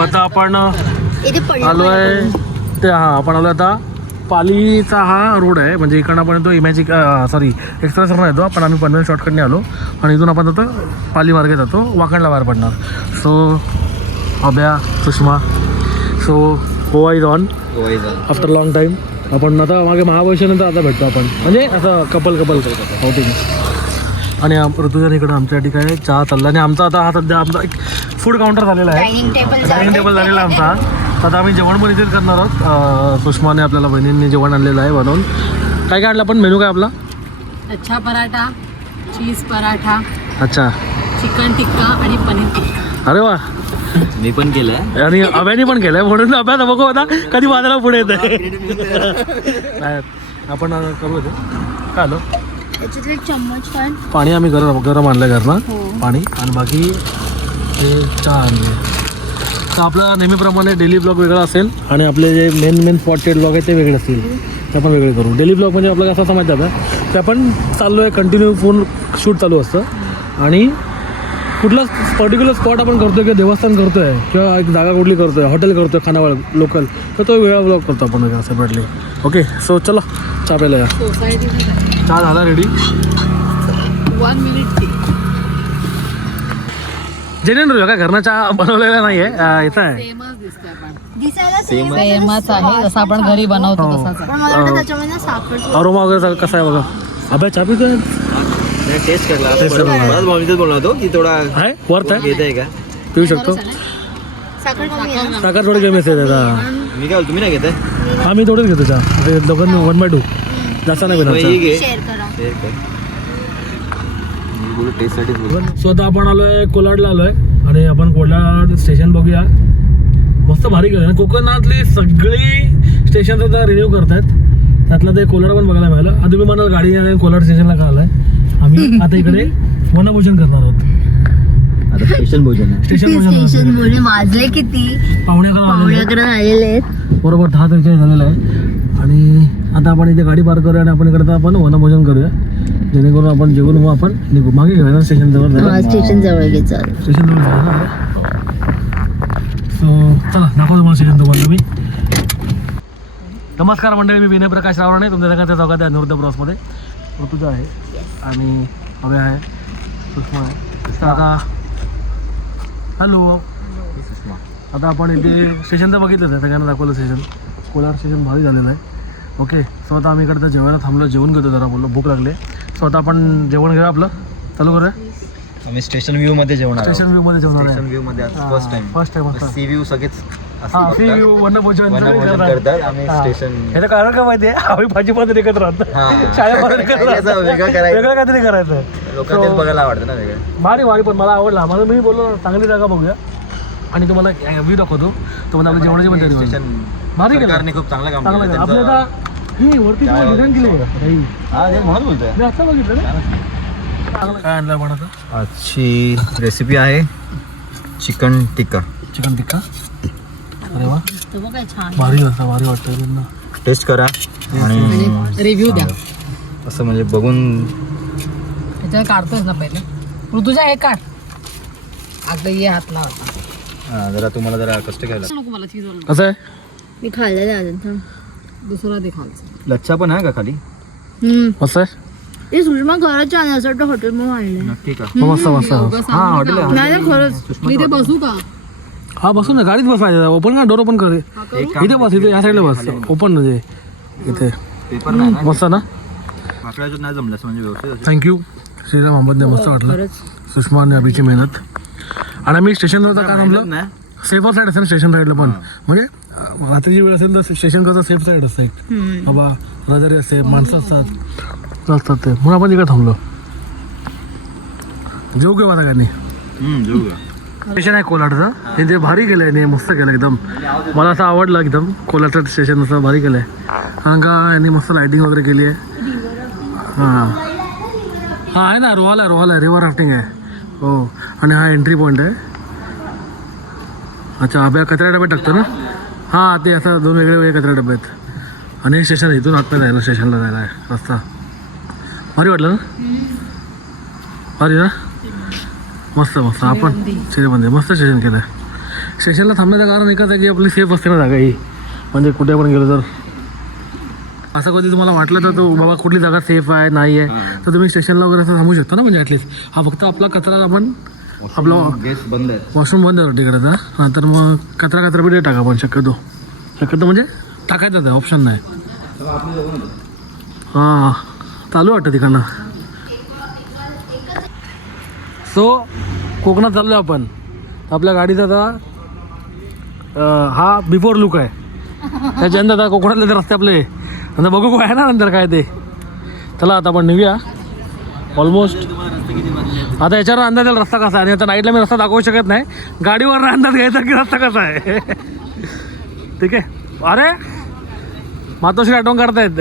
आता आपण आलो आहे ते हा आपण आलो आता पालीचा हा रोड आहे. म्हणजे इकडनं आपण येतो इमॅजिक सॉरी एक्सप्रेसवरून येतो. पण आम्ही पनवेल शॉर्टकटने आलो. आणि इथून आपण जातो पाली मार्गे जातो. वाकणला बाहेर पडणार. So Abhya Sushma. So Goa is on after long time आपण आता मागे महाबळेश्वरनंतर आता भेटतो आपण. म्हणजे असं कपल कपल आउटिंग आणि आम- ऋतुजाने इकडं आमच्यासाठी काय चहा चालला. आणि आमचा आता हा सध्या आमचा एक फूड काउंटर झालेला आहे. डायनिंग टेबल झालेला आहे. आमचा. तर आता आम्ही जेवण पण इथेच करणार आहोत. सुषमाने आपल्याला बहिणींनी जेवण आणलेलं आहे बनवून. काय काय आणलं? पण मेनू काय आपला? लच्छा पराठा चीज पराठा अच्छा. चिकन टिक्का आणि पनीर टिक्का. अरे वा. मी पण केलंय. आणि अभ्याने पण केलंय. म्हणून अभ्यास बघू होता. कधी बाजाराला पुढे येते नाही, आपण करू काय आलो? चम्मच पण. पाणी आम्ही गरम गरम आणलं घरनं. पाणी आणि बाकी हे चहा आणले तर आपला नेहमीप्रमाणे डेली ब्लॉग वेगळा असेल आणि आपले जे मेन मेन स्पॉटेड ब्लॉग आहेत ते वेगळे असतील. ते आपण वेगळे करू. डेली ब्लॉग म्हणजे आपल्याला कसं समजतं आता ते आपण चाललो आहे कंटिन्यू फोन शूट चालू असतं. आणि कुठला पर्टिक्युलर स्पॉट आपण करतोय किंवा देवस्थान करतोय किंवा एक जागा कुठली करतोय हॉटेल करतोय खानावळ लोकल तर तो वेगळा ब्लॉग करतो आपण सेपरेटली ओके सो चला चहा प्यायला या. चहा झाला रेडी वन मिनिट जेन्युन काय घरनं चहा बनवलेला नाही आहे. येत आहे. सेमच आहे. जसं आपण घरी बनवतो हो. तसाच आहे. पण मला वाटतं त्याच्यामध्ये साखर अरोमा वगैरे सगळं कसं आहे बघा? अभ्या चहा पितोय? टेस्ट करला Taste करला. मला भावनीतच बोलला होतो की थोडा आहे वर्थ आहे येत आहे का पिऊ शकतो साखर कमी आहे ना? साखर थोडी कमी असते त्याचा मी काय तुम्ही नाही घेताय हा मी थोडंच घेतो चहा दोघांनी वन बाय टू जास्त नाही मग ही पिणार घे. शेअर करा. शेअर कर. मी बोलू टेस्ट साठीच बोलू सो आता आपण आलोय कोलाडला आलोय आणि आपण कोलाड स्टेशन बघूया. मस्त भारी केलं कोकणातली सगळी स्टेशन आता रिन्यू करतायत. त्यातलं ते कोलाड पण बघायला मिळालं. आता तुम्ही म्हणाल गाडी आणि कोलाड स्टेशनला का आलाय? आम्ही आता इकडे वनभोजन करणार आहोत. आता स्पेशल भोजन आहे. स्टेशन भोजन स्टेशन बोलले वाजले किती? पावणे अकरा पावणे वाजले. अकरा आलेले आहेत. बरोबर दहा त्रेचाळीस झालेलं आहे आणि आता आपण इथे गाडी पार्क करूया आणि आपण इकडे आता आपण वनभोजन करूया. जेणेकरून आपण जेवण मग आपण निघू. मागे घेऊया ना स्टेशन जवळ? स्टेशन जवळ घे चालेल. स्टेशन जवळ जाऊ ना? चला दाखवतो तुम्हाला स्टेशन तुम्हाला मी नमस्कार मंडळी मी विनय प्रकाश रावणे तुमच्या सगळ्यांच्या चौकात आहे निवृत्त ब्रॉसमध्ये. ऋतुजा आहे. आणि अभय आहे सुषमा आहे. तर आता हॅलो. आता आपण इथे स्टेशनचं बघितलं आहे. सगळ्यांना दाखवलं स्टेशन कोलार स्टेशन भारी झालेलं आहे. ओके सो आता आम्ही इकडे जेवायला थांबलो. जेवण घेतो जरा बोललो. भूक लागले. सो आता आपण जेवण घेऊया आपलं. चालू करूया? आम्ही स्टेशन व्ह्यू मध्ये जेवणार स्टेशन व्ह्यूमध्ये जेवणार स्टेशन आहे व्ह्यू मध्ये first time first time sea view सगळेच हा वनभोजन सगळे वनभोजन करतात. करतात. आम्ही हा. स्टेशन कारण काय माहिती आहे आम्ही भाजीपासून एकत्र राहतो. हा. एकत्र असं राहतो. वेगळं करायचं. वेगळं काहीतरी करायचं. लोकांना तेच बघायला आवडतं ना वेगळं. भारी भारी पण मला आवडला. मला मी बोललो ना, चांगली जागा बघूया. आणि तुम्हाला व्ह्यू दाखवतो. तुम्हाला आपल्या जेवणाची पण तयारी भारी केलं. सरकारने खूप चांगलं काम चांगलं केलं. केलं. आपल्या त्यांचं- आता ही वरती डिझाईन केली बघा. काही. हा, ते म्हणून बोलतोय मी आता बघितलं ना. काय आणलं आपण आता? आजची रेसिपी आहे चिकन टिक्का. चिकन टिक्का. अरे वा. तो बघ काय छान भारी वाटतं भारी वाटतं त्यांना. टेस्ट करा आणि रिव्ह्यू द्या. असं म्हणजे बघून त्याच्यावर काढतोय ना पहिले. ऋतुजा हे काढ. आता ये हात. लाव. हा, जरा तुम्हाला जरा कष्ट घ्यायला नको मला चीज कसं आहे? मी खाल्लेलं आहे अजून थांब. दुसरा दे खालचं. लच्छा पण आहे का खाली? हम्म. मस्त आहे? ते सुषमा आहे असं वाटतं हॉटेल म्हणून आणलंय. नक्की का? हो, मस्त मस्त. हा हॉटेल. नाही ना खरंच. मी ते बसू का? हा बसून ना गाडीत बसायचं ओपन का? डोर ओपन कर. इथे बस इथे या साईडला बस. ओपन म्हणजे इथे. पेपर नाही ना? मस्त ना? माकडाचं नाही जमलं असं म्हणजे व्यवस्थित थँक्यू श्रीराम अहमदने मस्त वाटलं. सुषमा आणि अभिची मेहनत. आणि आम्ही स्टेशनवर काय थांबलं? सेफर साईड असेल स्टेशन साईडला पण. म्हणजे रात्रीची वेळ असेल तर स्टेशन कसं सेफ साईड असतं बाबा रजारी असते माणसं असतात. असतात ते. म्हणून आपण तिकडे थांबलो. जेव घेऊ आता काय हम्म, जेवू? स्टेशन आहे कोलाडचं. हे ते भारी केलं आहे मस्त केलं एकदम. मला असं आवडलं एकदम. कोलाडचं स्टेशन असं भारी केलं आहे कारण का यांनी मस्त लाईटिंग वगैरे केली आहे. हां. हां आहे ना रोहल आहे रोहल आहे. रिव्हर राफ्टिंग आहे. हो. आणि हा एंट्री पॉईंट आहे. अच्छा अभ्या कचरा डब्यात टाकतो ना? हां ते असं दोन वेगळे वेगळे कचरा डब्यात आहेत. आणि हे स्टेशन आहे इथून आत्ता जायला स्टेशनला जायला आहे. रस्ता. भारी वाटलं ना? भारी ना? मस्त मस्त. आपण श्रीबंदी मस्त स्टेशन केलं आहे स्टेशनला थांबण्याचं कारण एकच आहे की आपली सेफ असते ना जागा ही. म्हणजे कुठे पण गेलो तर. असं कधी तुम्हाला वाटलं तर तो बाबा कुठली जागा सेफ आहे नाही आहे तर तुम्ही स्टेशनला वगैरे असं थांबू शकता ना म्हणजे ॲटलीस्ट हा फक्त आपला कचरा आपण आपला गेस्ट बंद आहेत. वॉशरूम बंद आहे तिकडेचा नंतर मग कचरा कचरा बी टाका पण शक्यतो. शक्यतो म्हणजे टाकायचं आहे ऑप्शन नाही. हां. चालू वाटतं तिकडनं. सो कोकणात चाललो आहे आपण. आपल्या गाडीचा आता हा बिफोर लुक आहे. त्याच्यानंतर आता कोकणातले तर रस्ते आपले नंतर बघू काय आहे ना नंतर काय ते. चला आता आपण निघूया. ऑलमोस्ट आता याच्यावर अंदाज येईल रस्ता कसा आहे? आणि आता नाईटला मी रस्ता दाखवू शकत नाही. गाडीवर अंदाज घ्यायचा की रस्ता कसा आहे. ठीक आहे? अरे! मातोशी आठवण काढतायत.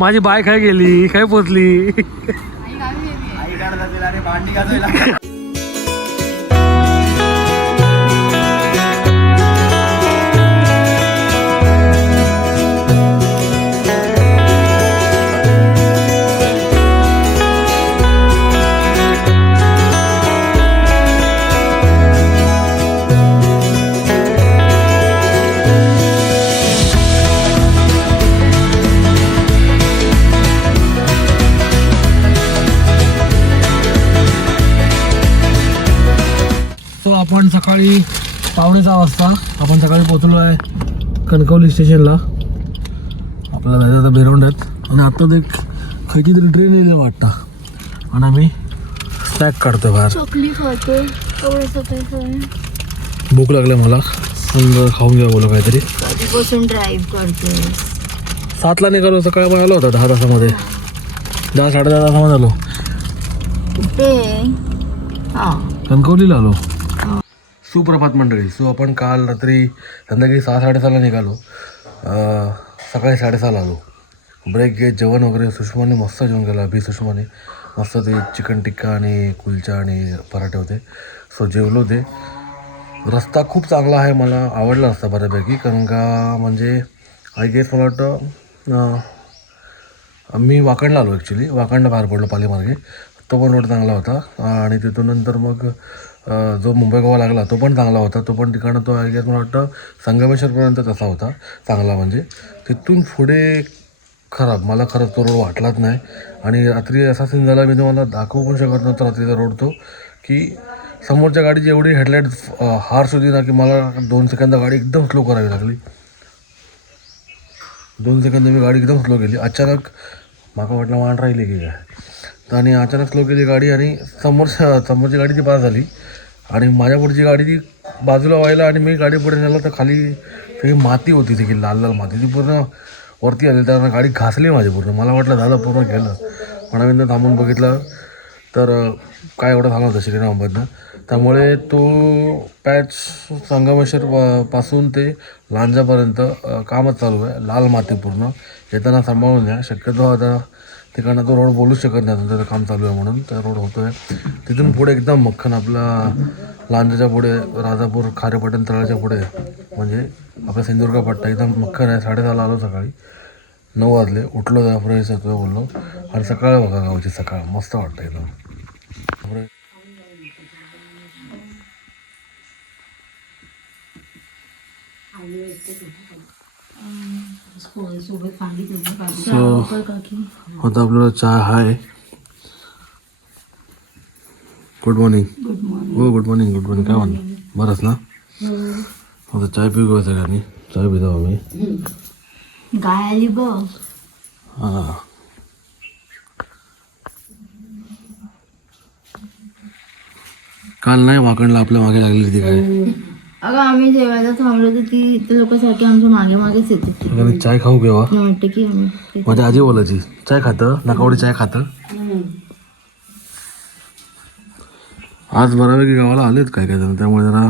माझी बाय काय गेली काय पोचली. सो आपण सकाळी पावणे सहा वाजता आपण सकाळी पोचलो आहे कणकवली स्टेशनला. आपल्याला जायचं आता बेरोंड्यात आणि आता ते खयची तरी ट्रेन येईल वाटतं. आणि आम्ही स्नॅक काढतो बाहेर. भूक लागली मला. समजा खाऊन घ्या बोलो काहीतरी. कधीपासून ड्राईव्ह करते सातला निघालो. सकाळी पण आलो होता दहा तासामध्ये. दहा साडे दहा तासामध्ये आलो. हा. कणकवलीला आलो. सुप्रभात मंडळी सो आपण काल रात्री संध्याकाळी सहा साडेसहाला निघालो. सकाळी साडेसहाला आलो. ब्रेक घेत जेवण वगैरे सुषमाने मस्त जेवण केलं. अभि सुषमाने मस्त ते चिकन टिक्का आणि कुलचा आणि पराठे होते. सो जेवलो ते. रस्ता खूप चांगला आहे मला आवडला रस्ता बऱ्यापैकी कारण का म्हणजे आय गेस मला वाटतं मी वाकणला आलो ॲक्च्युली वाकणला बाहेर पडलो पालीमार्गे. तो पण रोड चांगला होता. आणि तिथून नंतर मग जो मुंबई गोवा लागला तो पण चांगला होता. तो पण ठिकाणं तो आय गेस मला वाटतं संगमेश्वरपर्यंत तसा होता. चांगला म्हणजे. तिथून पुढे खराब. मला खरंच तो रोड वाटलाच नाही. आणि रात्री असा सीन झाला मी तुम्हाला दाखवू पण शकत नव्हतं रात्रीचा रोड तो की समोरच्या गाडीची एवढी हेडलाईट हार्स होती ना की मला दोन सेकंद गाडी एकदम स्लो करावी लागली. दोन सेकंद मी गाडी एकदम स्लो केली. अचानक माका वाटलं वाहन राहिली की काय? आणि अचानक स्लो केली गाडी आणि समोरच्या समोरची गाडी ती पास झाली. आणि माझ्या पुढची गाडी ती बाजूला व्हायला आणि मी गाडी पुढे नेलं तर खाली सगळी माती होती ती लाल लाल माती. ती पूर्ण वरती आली त्यानं गाडी घासली माझी पूर्ण. मला वाटलं झालं पूर्ण गेलं. पण आम्ही थांबून बघितलं तर काय एवढं झालं होतं श्रीरामबद्दल त्यामुळे तो पॅच संगमेश्वर पासून ते लांजापर्यंत कामच चालू आहे. लाल माती पूर्ण. येताना सांभाळून द्या शक्यतो आता तिकडनं तो रोड बोलूच शकत नाही त्याचं काम चालू आहे म्हणून त्या रोड होतो आहे तिथून पुढे एकदम मक्खन आपला लांजाच्या पुढे राजापूर खारेपटण तळाच्या पुढे म्हणजे आपला सिंधुदुर्ग पट्टा एकदम मक्खन आहे. साडेदहाला आलो सकाळी. नऊ वाजले. उठलो जरा फ्रेश होतो बोललो. आणि सकाळ बघा गावची सकाळ. मस्त वाटतं एकदम. सो आता आपल्याला चहा आहे गुड मॉर्निंग हो गुड मॉर्निंग गुड मॉर्निंग काय म्हणतो बरंच ना? आता चाय पिऊ घेऊ सगळ्यांनी चाय पितो आम्ही गाय आली बघ हां। काल नाही वाकणला आपल्या मागे लागलेली ती काय अगं आम्ही जेवायला थांबलो तर ती ते लोक सारखे आमच्या मागे मागेच येते. चाय खाऊ केव्हा वाटतं की आम्ही माझी आजी बोलायची चाय खातं? नकावडी चाय खातं? आज बऱ्यापैकी गावाला आलेत काय काय जण त्यामुळे जरा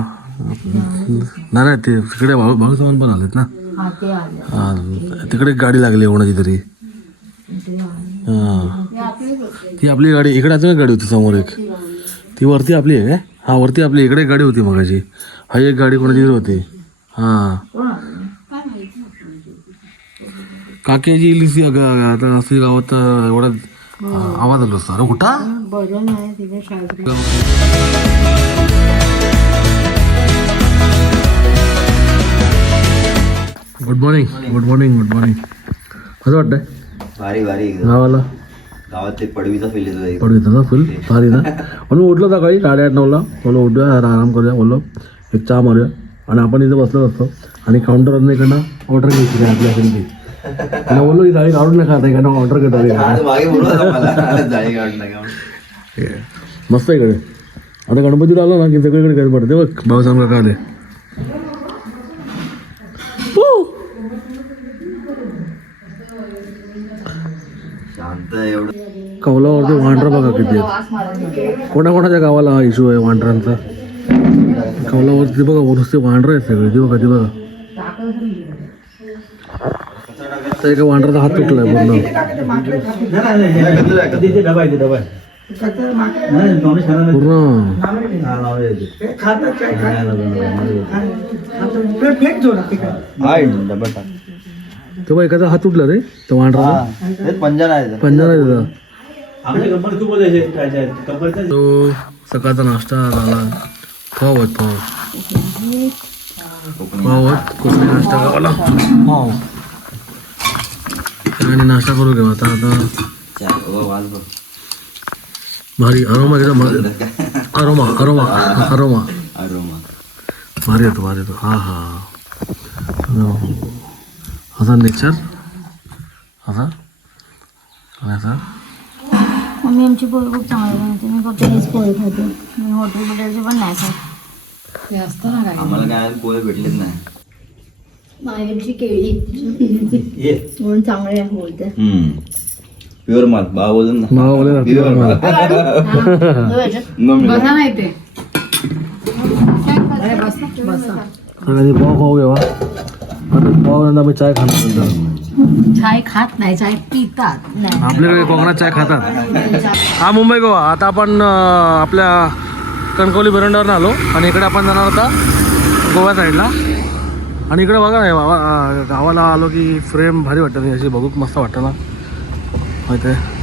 नाही नाही ते तिकडे भाऊ भाऊ सामान पण आलेत ना? हा ते आले. हा तिकडे गाडी लागली कोणाची तरी. हा. ती आपली गाडी इकडे अजून एक गाडी होती समोर एक. ती वरती आपली आहे काय हा वरती आपली इकडे एक गाडी होती मगाची हा एक गाडी कोणाची तरी होती. हा. कोण आले? काक्याची लिसी आता असली गावात एवढा आवाज आलो असतो अरे कुठा? बरं नाही तिथे शाळेत good morning good morning good morning कसं वाटतंय? भारी भारी. एकदम. गावाला? गावात ते पडवीचा फील येतो एक. पडू येतं ना फुल भारी ना? म्हणून उठलो सकाळी साडेआठ नऊला बोलो उठूया जरा आराम करूया. बोललो एक चहा मारूया. आणि आपण इथे बसलो असतो. आणि काउंटरवरून इकडनं ऑर्डर घ्यायची काय आपल्या ती. आणि बोललो ही जाळी काढून नाही खाता इकडनं ऑर्डर नका नका म्हणून. मस्त आहे इकडे. आता गणपतीला आलो ना की सगळीकडे गर्दी पडते. बघ भाऊसाहेब काका आले. शांत एवढं. कौलावरती वांढरं बघा किती आहेत. कोणाकोणाच्या गावाला हा इश्यू आहे वांढरांचा? कौलावरती बघा नुसते वांढरं आहेत सगळे. ती बघा ती बघा. तर एका वांढराचा हात तुटलाय पूर्ण. पूर्ण. टाक तेव्हा एखादा हात तुटला रे तर वांढरा हे. पंजा नाही पंजा नाही तो सकाळचा नाश्ता झाला. पाव आहेत पाव. पाव आहेत कोकणी नाश्ता गावाला पाव. आणि नाश्ता करू घेऊ आता आता. भारी अरोमा घेतो अरोमा अरोमा अरोमा अरोमा भारी येतो भारी येतो. हा हा. असा नेचर असा आणि असा मम्मी आमची पोळी खूप चांगली बनवते. मी फक्त हेच पोळी खाते. मी हॉटेल बिटेलचे पण नाही खात. हे असतं ना काय? आम्हाला काय पोहे भेटलेच नाही. माहेरची केळी. म्हणून चांगले आहे बोलते. प्युअर माल. बा बोलून ना. मावा बोले ना प्युअर माल. मम्मी बसा नाही ते अरे बस. ना बसा. सगळ्यांनी पाव खाऊ घेवा. आता पाव नंतर आम्ही चाय खाणार. नंतर चाय खात नाही चाय पितात. आपल्याकडे कोकणात चाय खातात. हा मुंबई गोवा. आता आपण आपल्या कणकवली बरंडावर आलो. आणि इकडे आपण जाणार होता गोवा साईडला. आणि इकडे बघा ना बाबा गावाला आलो की फ्रेम भारी वाटतं. नाही अशी बघूक मस्त वाटतं ना. माहिती आहे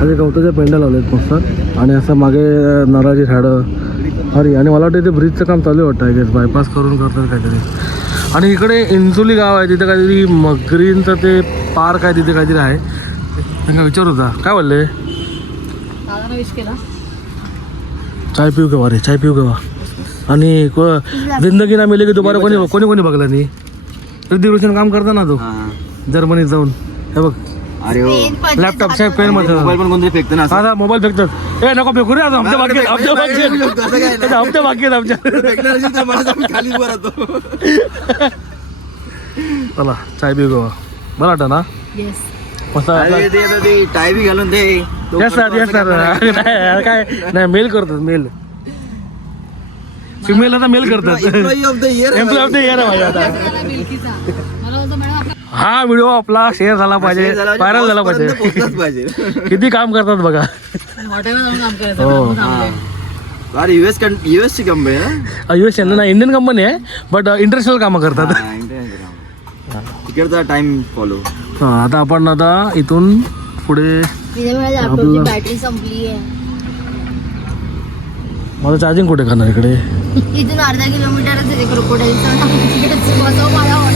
आणि गवताच्या पेंड्या लावलेत मस्त. आणि असं मागे नारळाची झाडं भारी. आणि मला वाटतं इथे ब्रिजचं काम चालू आहे वाटतं गेस बायपास करून करतात काहीतरी. आणि इकडे इंचोली गाव आहे तिथे काहीतरी मगरींचं ते पार्क आहे तिथे काहीतरी आहे. त्यांना विचार होता काय बोलले? चाय पिऊ केव्हा रे? चाय पिऊ केव्हा? आणि को- जिंदगी ना मिले की दुबारा कोणी कोणी कोणी बघला नाही? ऋतिक रोशन काम करता ना तो. हा. जर्मनीत जाऊन. हे बघ. अरे लॅपटॉप साहेब पेन मध्ये मोबाईल पण. कोणतरी फेकतं ना असं. आता मोबाईल फेकतात. ए नको फेकू रे आता आमच्या बाकी आहेत, आमच्या बाकी आहेत. असं काय नाही. आता आमच्या बाकी आहेत आमच्या फेकणार असेल तर मला चला चाय पिऊ केव्हा बरं वाटतं ना? येस मस्त अरे ते आता ते टाय बी घालून ते तो येस सर करतो येस असं सर काय नाही काय? नाही मेल करतात मेल फिमेल आता मेल करतात. एम्प्लॉय ऑफ द इयर आहे माझ्या आता. मला होतं मॅडम आपला हा व्हिडिओ आपला शेअर झाला पाहिजे म्हणजे व्हायरल झाला पर्यंत पाहिजे. किती काम करतात बघा. हो. अरे युएस युएस ची कंपनी आहे ना? युएस नाही इंडियन कंपनी आहे बट इंटरनॅशनल कामं करतात. हा. तिकडचा टाइम फॉलो हा, आता आपण आता इथून पुढे बॅटरी संपली आहे. माझं चार्जिंग कुठे करणार इकडे? इथून अर्धा आहे क्रोकोडाईलचं